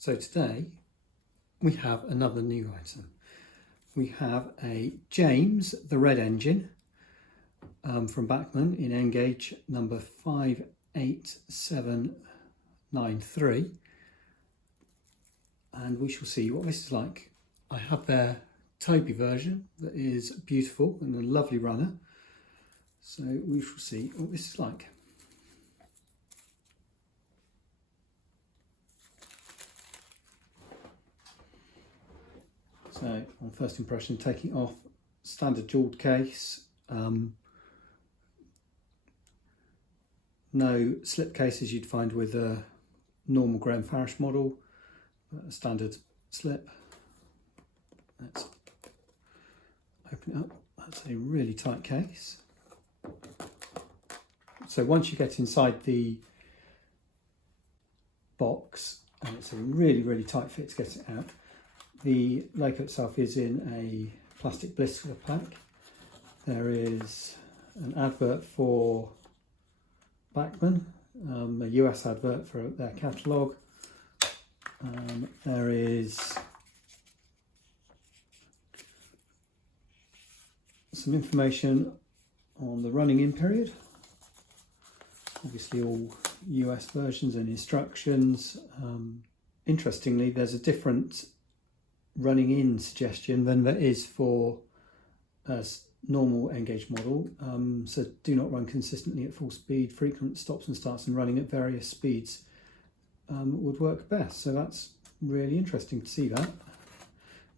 So today we have another new item. We have a James the Red Engine from Bachmann in N-gauge number 58793, and we shall see what this is like. I have their Toby version that is beautiful and a lovely runner, so we shall see what this is like. So on first impression, taking off standard jeweled case, no slip cases you'd find with a normal Graham Farish model, but a standard slip. Let's open it up. That's a really tight case. So once you get inside the box, and it's a really tight fit to get it out, the Loco itself is in a plastic blister pack. There is an advert for Bachmann, a US advert for their catalogue. There is some information on the running in period. Obviously all US versions and instructions. Interestingly, there's a different running in suggestion than there is for a normal N-gauge model. So do not run consistently at full speed. Frequent stops and starts and running at various speeds would work best. So that's really interesting to see that.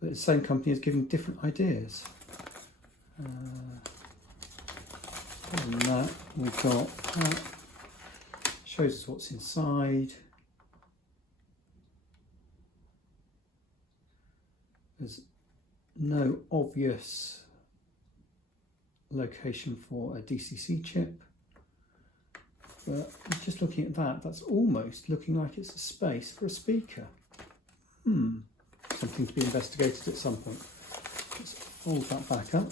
But the same company is giving different ideas. Other than that, we've got that. Shows us what's inside. There's no obvious location for a DCC chip, but just looking at that, that's almost looking like it's a space for a speaker. Something to be investigated at some point. Let's fold that back up.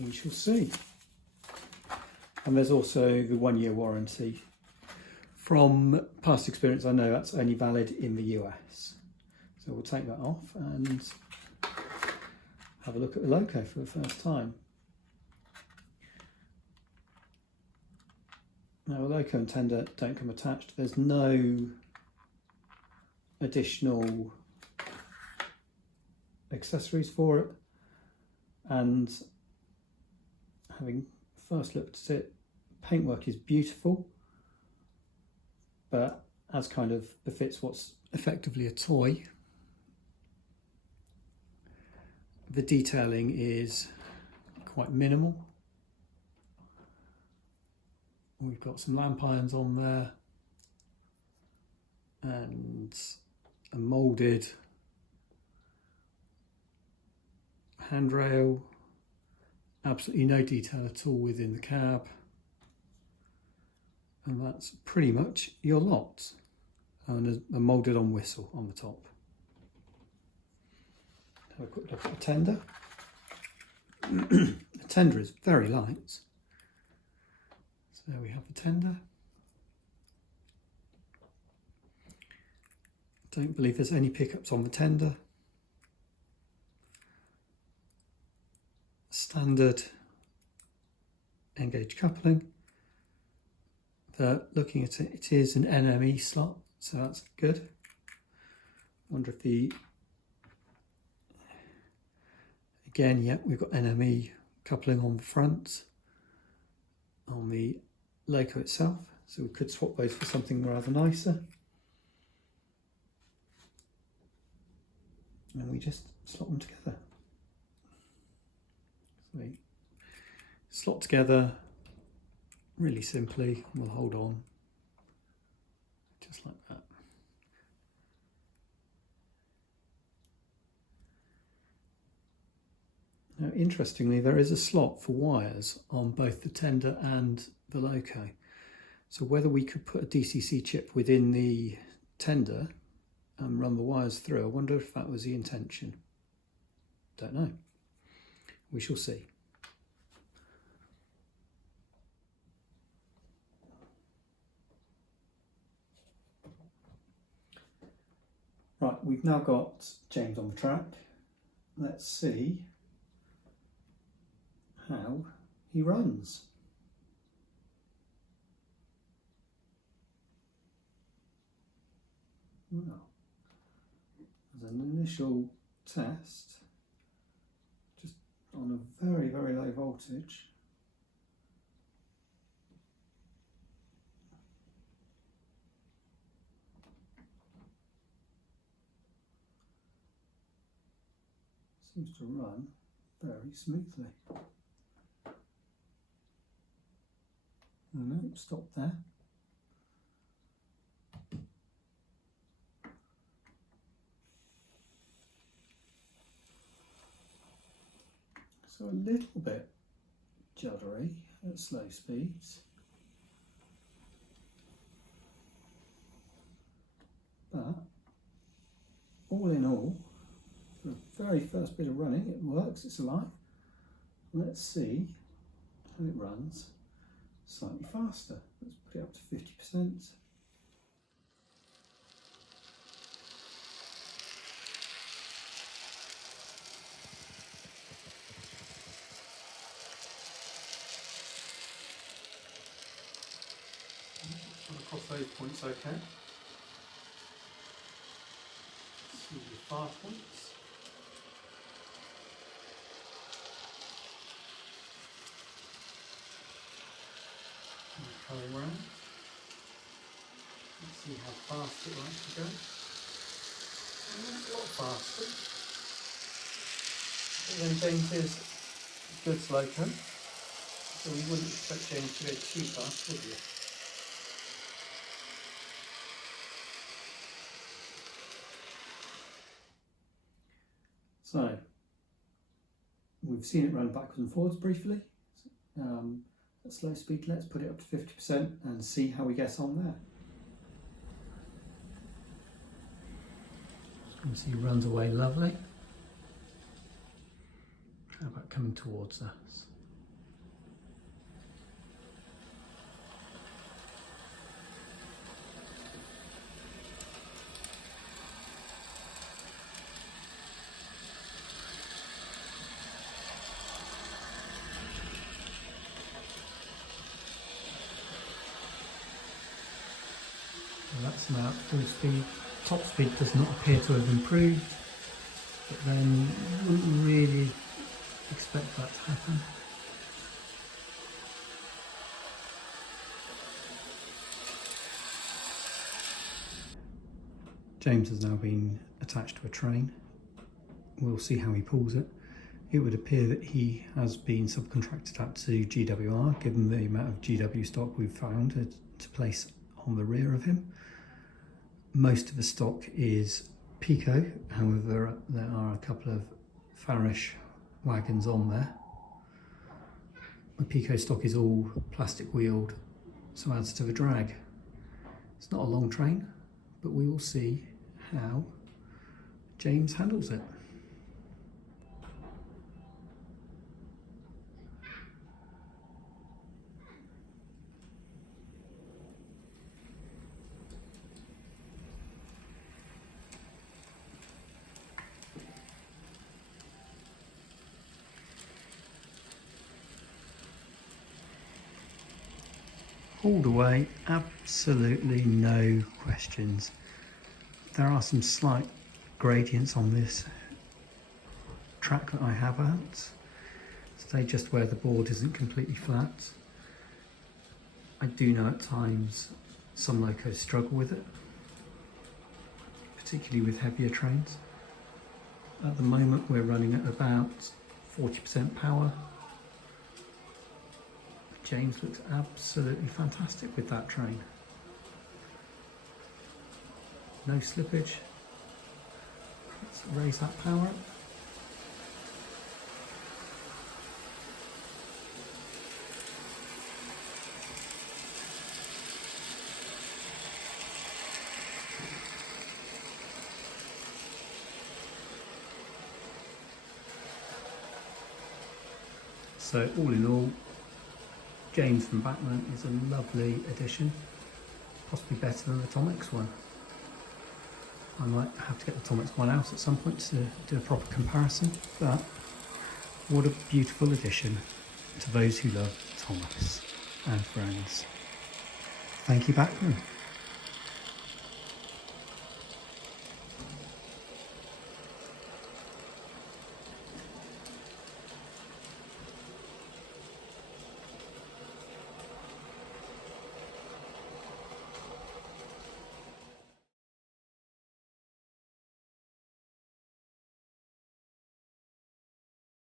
We shall see. And there's also the 1-year warranty. From past experience, I know that's only valid in the US. So we'll take that off and have a look at the Loco for the first time. Now, the Loco and tender don't come attached. There's no additional accessories for it. And having first looked at it, paintwork is beautiful, but as kind of befits what's effectively a toy, the detailing is quite minimal. We've got some lamp irons on there and a moulded handrail. Absolutely no detail at all within the cab. And that's pretty much your lot. And a moulded on whistle on the top. Have a quick look at the tender. The tender is very light. So there we have the tender. Don't believe there's any pickups on the tender. Standard N-gauge coupling. Looking at it, it is an NME slot, so that's good. Wonder if again, yeah, we've got NME coupling on the front, on the Loco itself, so we could swap those for something rather nicer. And we just slot them together. So we slot together really simply, and we'll hold on just like that. Now, interestingly, there is a slot for wires on both the tender and the Loco. So whether we could put a DCC chip within the tender and run the wires through, I wonder if that was the intention. Don't know. We shall see. Right, we've now got James on the track. Let's see how he runs. Well, as an initial test, just on a very, very low voltage. Seems to run very smoothly. No, stop there. So a little bit juddery at slow speeds, but all in all, for the very first bit of running, it works, it's alive. Let's see how it runs slightly faster. Let's put it up to 50%. Across those points, okay. See the far points. Coming round. Let's see how fast it likes to go. A lot faster. Again, James is a good slow cone, so we wouldn't expect James to go too fast, would you? So, we've seen it run backwards and forwards briefly. At slow speed, let's put it up to 50% and see how we get on there. You can see it runs away lovely. How about coming towards us? That's now at full speed. Top speed does not appear to have improved, but then you wouldn't really expect that to happen. James has now been attached to a train. We'll see how he pulls it. It would appear that he has been subcontracted out to GWR, given the amount of GW stock we've found to place on the rear of him. Most of the stock is Pico, however there are a couple of Farish wagons on there. The Pico stock is all plastic wheeled, so adds to the drag. It's not a long train, but we will see how James handles it. All the way, absolutely no questions. There are some slight gradients on this track that I have at, so they just where the board isn't completely flat. I do know at times some locos struggle with it, particularly with heavier trains. At the moment we're running at about 40% power. James looks absolutely fantastic with that train. No slippage. Let's raise that power up. So all in all, James from Bachmann is a lovely addition, possibly better than the Tomix one. I might have to get the Thomas one out at some point to do a proper comparison, but what a beautiful addition to those who love Thomas and friends. Thank you, Bachmann.